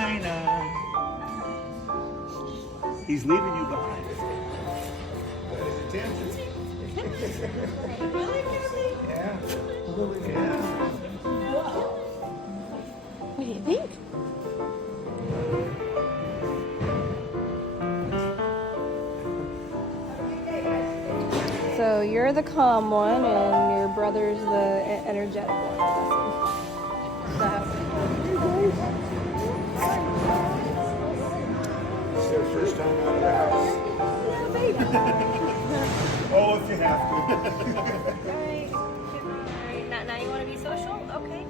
China. He's leaving you behind. Got his attention. Yeah. Yeah. What do you think? So you're the calm one, and your brother's the energetic one. Is that how It's their first time out of the house. Oh, if you have to. Right. Now you want to be social? Okay.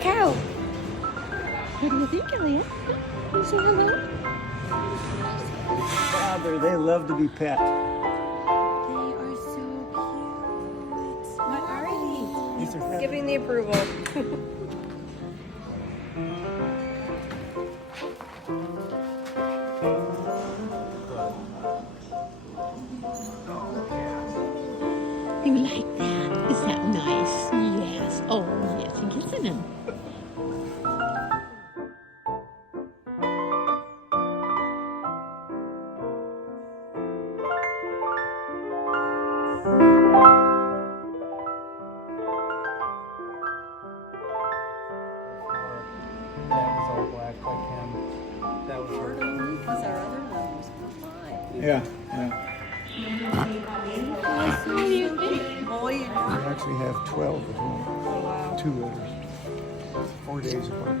Cow. What do you think, Elliot? You say hello? Father, they love to be pet. They are so cute. What are these? These are Giving the approval. You like that? Is that nice? Yes. Oh, yes. You're kissing him. That was all black like him. That was her. Because our other one was Yeah, yeah. What do you think? boy. We actually have 12 at home. Oh, wow. 2 litters. 4 days apart.